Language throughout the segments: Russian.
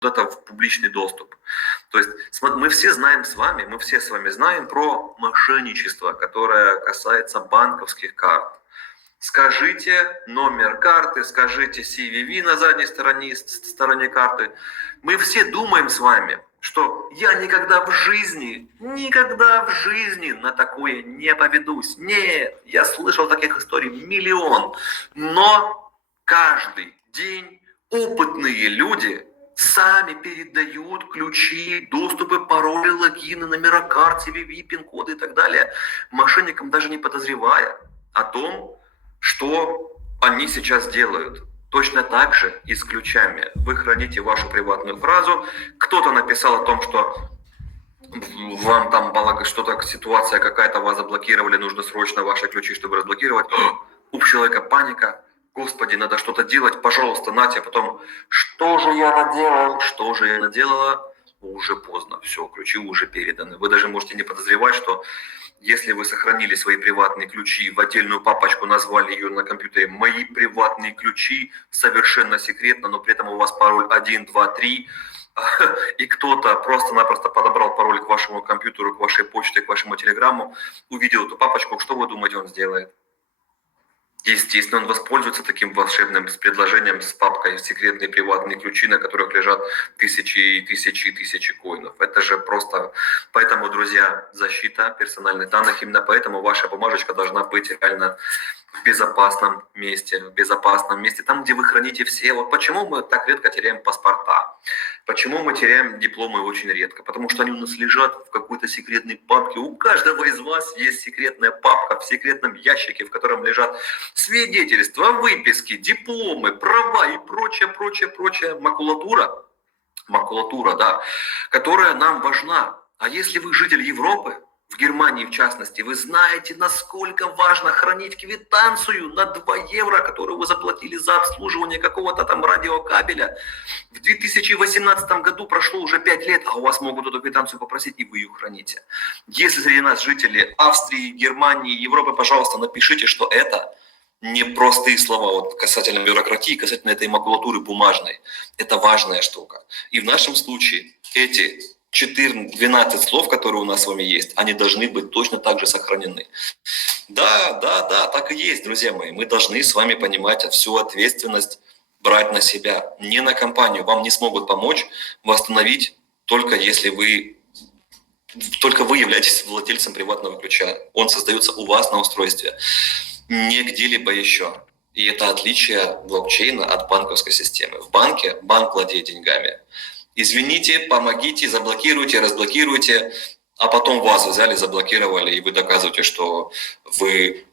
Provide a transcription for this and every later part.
куда-то в публичный доступ. То есть мы все знаем с вами, мы все с вами знаем про мошенничество, которое касается банковских карт. Скажите номер карты, скажите CVV на задней стороне карты. Мы все думаем с вами, что я никогда в жизни на такое не поведусь. Нет, я слышал таких историй миллион. Но каждый день опытные люди сами передают ключи, доступы, пароли, логины, номера карт, CVV, пин-коды и так далее мошенникам, даже не подозревая о том, что они сейчас делают. Точно так же и с ключами. Вы храните вашу приватную фразу. Кто-то написал о том, что вам там что-то, ситуация какая-то, вас заблокировали, нужно срочно ваши ключи, чтобы разблокировать. У человека паника. Господи, надо что-то делать, пожалуйста, нате. Потом, что же я наделала? Уже поздно, все, ключи уже переданы. Вы даже можете не подозревать, что если вы сохранили свои приватные ключи в отдельную папочку, назвали ее на компьютере «Мои приватные ключи», совершенно секретно, но при этом у вас пароль 1, 2, 3, и кто-то просто-напросто подобрал пароль к вашему компьютеру, к вашей почте, к вашему телеграмму, увидел эту папочку, что вы думаете, он сделает? Естественно, он воспользуется таким волшебным предложением с папкой секретные приватные ключи, на которых лежат тысячи и тысячи и тысячи коинов. Это же просто... Поэтому, друзья, защита персональных данных, именно поэтому ваша бумажечка должна быть реально в безопасном месте, там, где вы храните все. Вот почему мы так редко теряем паспорта? Почему мы теряем дипломы очень редко? Потому что они у нас лежат в какой-то секретной папке. У каждого из вас есть секретная папка в секретном ящике, в котором лежат свидетельства, выписки, дипломы, права и прочая макулатура, да, которая нам важна. А если вы житель Европы, в Германии в частности, вы знаете, насколько важно хранить квитанцию на 2 евро, которую вы заплатили за обслуживание какого-то там радиокабеля. В 2018 году прошло уже 5 лет, а у вас могут эту квитанцию попросить, и вы ее храните. Если среди нас жители Австрии, Германии, Европы, пожалуйста, напишите, что это не простые слова вот касательно бюрократии, касательно этой макулатуры бумажной. Это важная штука. И в нашем случае эти 12 слов, которые у нас с вами есть, они должны быть точно так же сохранены. Да, так и есть, друзья мои. Мы должны с вами понимать всю ответственность брать на себя, не на компанию. Вам не смогут помочь восстановить, только вы являетесь владельцем приватного ключа. Он создается у вас на устройстве, не где-либо еще. И это отличие блокчейна от банковской системы. В банке банк владеет деньгами. Извините, помогите, заблокируйте, разблокируйте, а потом вас взяли, заблокировали, и вы доказываете, что вы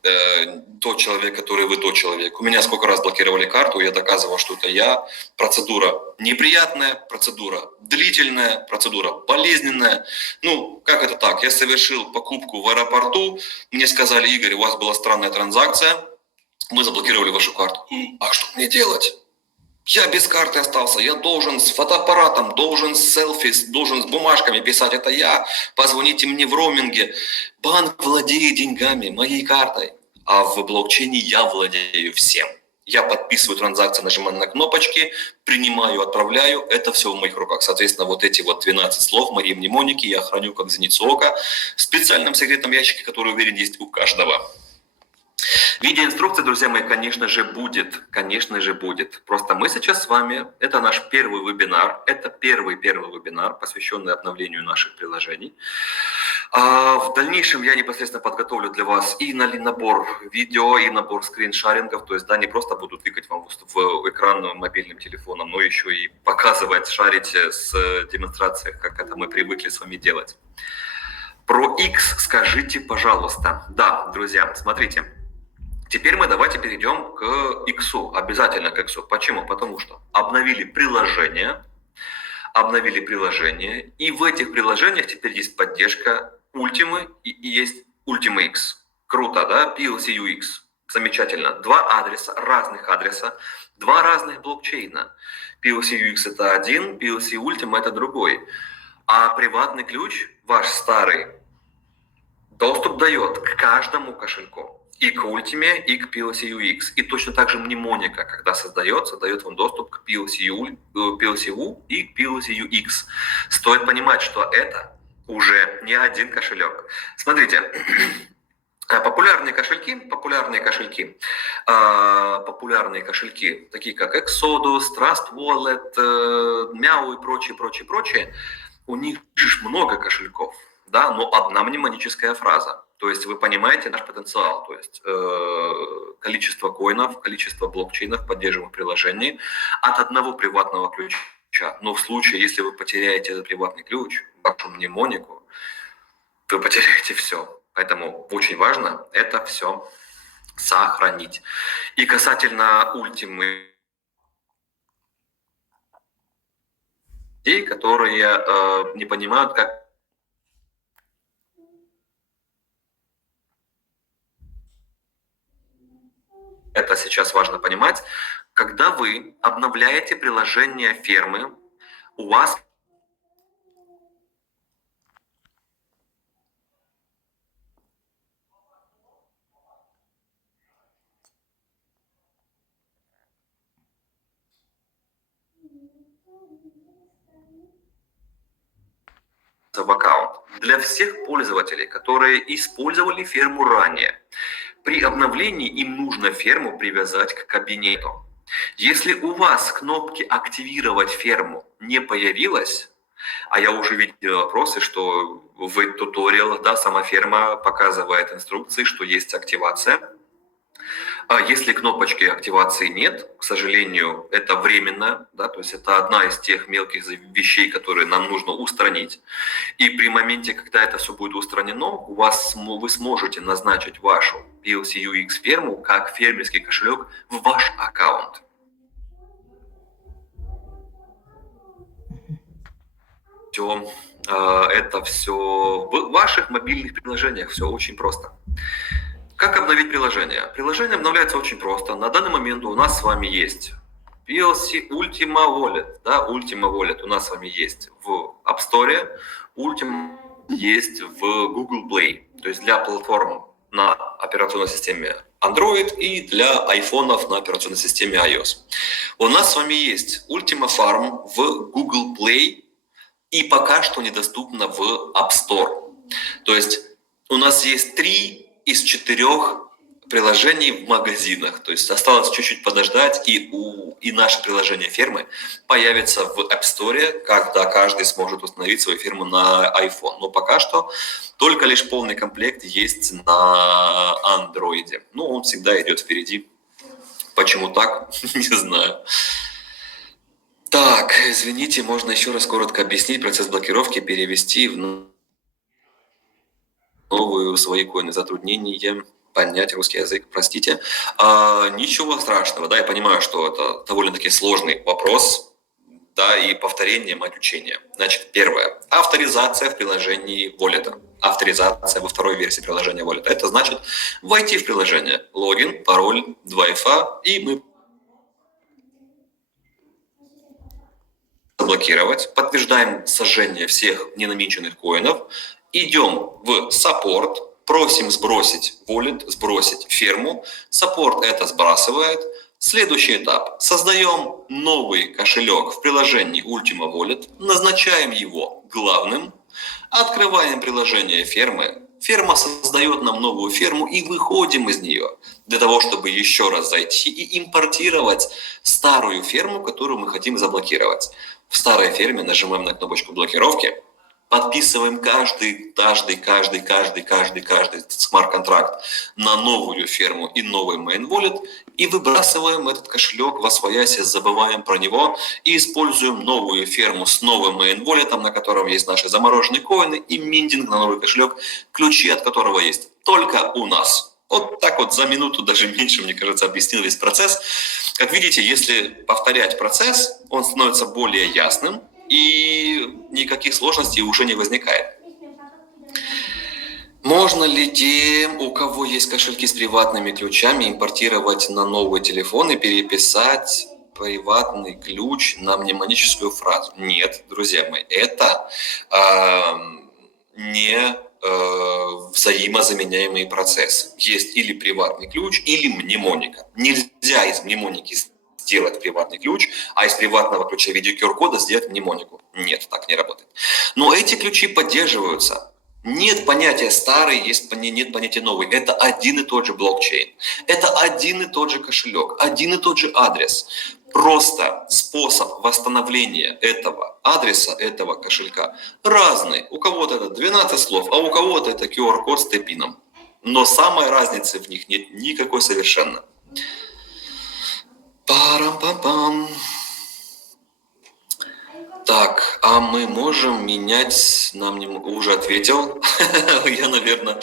тот человек, который вы тот человек. У меня сколько раз блокировали карту, я доказывал, что это я. Процедура неприятная, процедура длительная, процедура болезненная. Как это так? Я совершил покупку в аэропорту, мне сказали: Игорь, у вас была странная транзакция, мы заблокировали вашу карту. А что мне делать? Я без карты остался, я должен с фотоаппаратом, должен с селфи, должен с бумажками писать, это я, позвоните мне в роуминге. Банк владеет деньгами, моей картой, а в блокчейне я владею всем. Я подписываю транзакции, нажимаю на кнопочки, принимаю, отправляю, это все в моих руках. Соответственно, вот эти 12 слов, мои мнемоники, я храню как зеницу ока в специальном секретном ящике, который, уверен, есть у каждого. Видеоинструкция, друзья мои, конечно же будет. Просто мы сейчас с вами, это наш первый вебинар, это первый вебинар, посвященный обновлению наших приложений. А в дальнейшем я непосредственно подготовлю для вас и набор видео, и набор скриншарингов, то есть, не просто буду тыкать вам в экран мобильным телефоном, но еще и показывать, шарить с демонстрацией, как это мы привыкли с вами делать. Про X скажите, пожалуйста. Да, друзья, смотрите. Теперь мы давайте перейдем к X, обязательно к X. Почему? Потому что обновили приложение, и в этих приложениях теперь есть поддержка Ultima и есть Ultima X. Круто, да? PLC-UX. Замечательно. 2 разных адреса, 2 разных блокчейна. PLC-UX это один, PLC Ultima это другой. А приватный ключ, ваш старый, доступ дает к каждому кошельку. и к Ultima, и к PLC UX. И точно так же мнемоника, когда создается, дает вам доступ к PLC-U и к PLC UX. Стоит понимать, что это уже не один кошелек. Смотрите, популярные кошельки, такие как Exodus, Trust Wallet, Meow и прочее, у них же много кошельков, да, но одна мнемоническая фраза. То есть вы понимаете наш потенциал, то есть количество коинов, количество блокчейнов, поддерживаемых приложений от одного приватного ключа. Но в случае, если вы потеряете этот приватный ключ, вашу мнемонику, вы потеряете все. Поэтому очень важно это все сохранить. И касательно Ultima, которые не понимают, как это сейчас важно понимать, когда вы обновляете приложение фермы, у вас в аккаунт. Для всех пользователей, которые использовали ферму ранее, при обновлении им нужно ферму привязать к кабинету. Если у вас кнопки «Активировать ферму» не появилось, а я уже видел вопросы, что в туториалах, да, сама ферма показывает инструкции, что есть активация. А если кнопочки активации нет, к сожалению, это временно, да, то есть это одна из тех мелких вещей, которые нам нужно устранить. И при моменте, когда это все будет устранено, вы сможете назначить вашу PLC UX ферму как фермерский кошелек в ваш аккаунт. Это все в ваших мобильных приложениях, все очень просто. Как обновить приложение? Приложение обновляется очень просто. На данный момент у нас с вами есть PLC Ultima Wallet. Да, Ultima Wallet у нас с вами есть в App Store, Ultima есть в Google Play. То есть для платформ на операционной системе Android и для айфонов на операционной системе iOS. У нас с вами есть Ultima Farm в Google Play и пока что недоступна в App Store. То есть у нас есть 3 из 4 приложений в магазинах. То есть осталось чуть-чуть подождать, и наше приложение фермы появится в App Store, когда каждый сможет установить свою ферму на iPhone. Но пока что только лишь полный комплект есть на Android. Ну, он всегда идет впереди. Почему так? Не знаю. Так, извините, можно еще раз коротко объяснить процесс блокировки, перевести в новые свои коины, затруднения понять русский язык, простите. Ничего страшного, да, я понимаю, что это довольно-таки сложный вопрос, да, и повторение мать учения. Значит, первое. Авторизация в приложении Wallet. Авторизация во второй версии приложения Wallet. Это значит войти в приложение, логин, пароль, 2FA, и мы заблокировать, подтверждаем сожжение всех ненамеченных коинов, идем в саппорт, просим сбросить wallet, сбросить ферму, саппорт это сбрасывает. Следующий этап. Создаем новый кошелек в приложении Ultima Wallet, назначаем его главным, открываем приложение фермы, ферма создает нам новую ферму и выходим из нее для того, чтобы еще раз зайти и импортировать старую ферму, которую мы хотим заблокировать. В старой ферме нажимаем на кнопочку блокировки, подписываем каждый смарт-контракт на новую ферму и новый main wallet и выбрасываем этот кошелек восвояси, забываем про него и используем новую ферму с новым main wallet, на котором есть наши замороженные коины и минтинг на новый кошелек, ключи от которого есть только у нас. Вот так вот за минуту, даже меньше, мне кажется, объяснил весь процесс. Как видите, если повторять процесс, он становится более ясным, и никаких сложностей уже не возникает. Можно ли тем, у кого есть кошельки с приватными ключами, импортировать на новый телефон и переписать приватный ключ на мнемоническую фразу? Нет, друзья мои, это не взаимозаменяемые процессы. Есть или приватный ключ, или мнемоника. Нельзя из мнемоники сделать приватный ключ, а из приватного ключа в виде QR-кода сделать мнемонику. Нет, так не работает. Но эти ключи поддерживаются. Нет понятия старый, нет понятия новый. Это один и тот же блокчейн. Это один и тот же кошелек, один и тот же адрес. Просто способ восстановления этого адреса, этого кошелька разный. У кого-то это 12 слов, а у кого-то это QR-код с тэпином. Но самой разницы в них нет никакой совершенно. Парам-пам-пам. Так, а мы можем менять, уже ответил, я, наверное,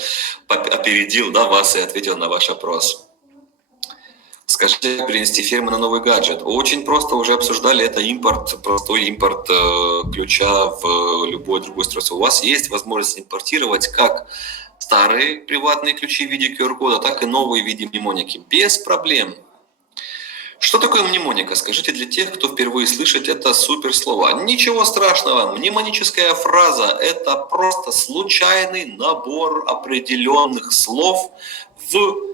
опередил, вас и ответил на ваш вопрос. Скажите, как перенести фирму на новый гаджет? Очень просто, уже обсуждали, это простой импорт ключа в любое другое устройство. У вас есть возможность импортировать как старые приватные ключи в виде QR-кода, так и новые в виде мнемоники, без проблем. Что такое мнемоника? Скажите для тех, кто впервые слышит это суперслова. Ничего страшного. Мнемоническая фраза – это просто случайный набор определенных слов в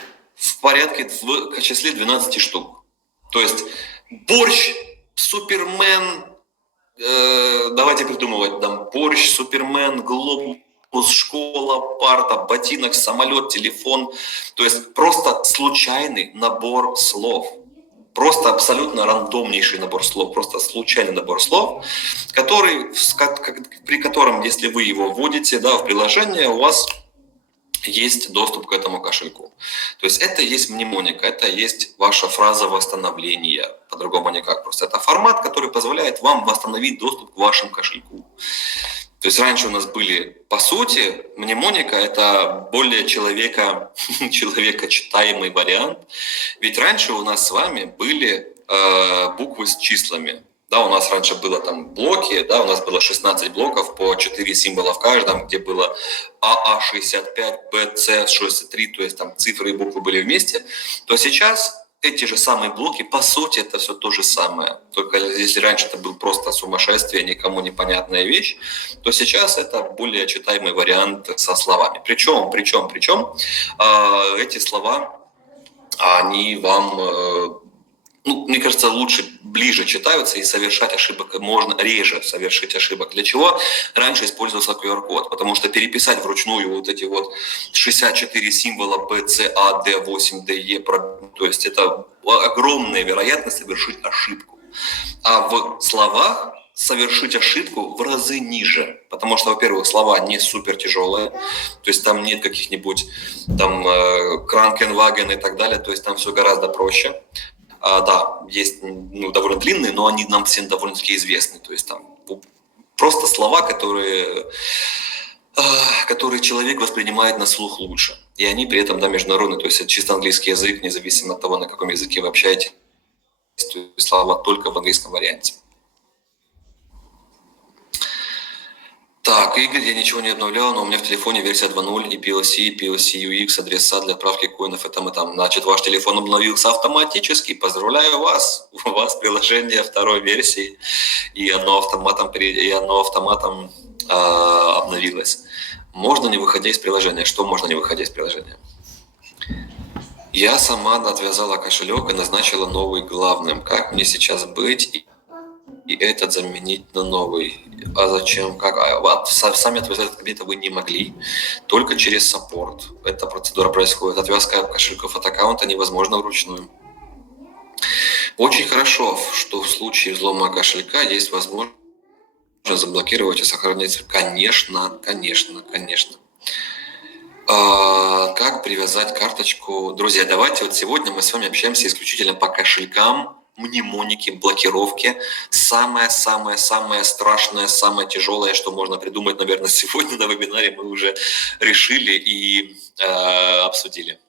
числе 12 штук. То есть борщ, супермен, давайте придумывать, борщ, супермен, глобус, школа, парта, ботинок, самолет, телефон. То есть просто случайный набор слов. Просто абсолютно рандомнейший набор слов, просто случайный набор слов, при котором, если вы его вводите в приложение, у вас есть доступ к этому кошельку. То есть это есть мнемоника, это есть ваша фраза восстановления, по-другому никак. Просто это формат, который позволяет вам восстановить доступ к вашему кошельку. То есть раньше у нас были, по сути, мнемоника – это более человекочитаемый вариант. Ведь раньше у нас с вами были буквы с числами. У нас раньше было блоки, у нас было 16 блоков по 4 символа в каждом, где было АА65, БЦ63, то есть цифры и буквы были вместе. То сейчас эти же самые блоки, по сути, это все то же самое. Только если раньше это был просто сумасшествие, никому непонятная вещь, то сейчас это более читаемый вариант со словами. Причем эти слова, они вам, мне кажется, ближе читаются, и совершать ошибок можно реже совершить ошибок. Для чего раньше использовался QR-код? Потому что переписать вручную вот эти 64 символа B, C, A, D, 8, D, E, то есть это огромная вероятность совершить ошибку. А в словах совершить ошибку в разы ниже. Потому что, во-первых, слова не супер тяжелые, то есть там нет каких-нибудь Кранкенваген и так далее, то есть там все гораздо проще. Есть довольно длинные, но они нам всем довольно-таки известны. То есть там просто слова, которые человек воспринимает на слух лучше. И они при этом международные. То есть это чисто английский язык, независимо от того, на каком языке вы общаетесь. То есть слова только в английском варианте. Так, Игорь, я ничего не обновлял, но у меня в телефоне версия 2.0 и PLC, UX, адреса для отправки коинов и там. Значит, ваш телефон обновился автоматически. Поздравляю вас. У вас приложение второй версии, и оно автоматом обновилось. Можно не выходя из приложения? Что можно не выходя из приложения? Я сама отвязала кошелек и назначила новый главным. Как мне сейчас быть и этот заменить на новый? А зачем? Как? Сами отвязать кабинета вы не могли, только через саппорт. Эта процедура происходит. Отвязка кошельков от аккаунта невозможна вручную. Очень хорошо, что в случае взлома кошелька есть возможность заблокировать и сохранить. Конечно. Как привязать карточку? Друзья, давайте сегодня мы с вами общаемся исключительно по кошелькам, мнемоники, блокировки. Самое страшное, самое тяжелое, что можно придумать, наверное, сегодня на вебинаре мы уже решили и обсудили.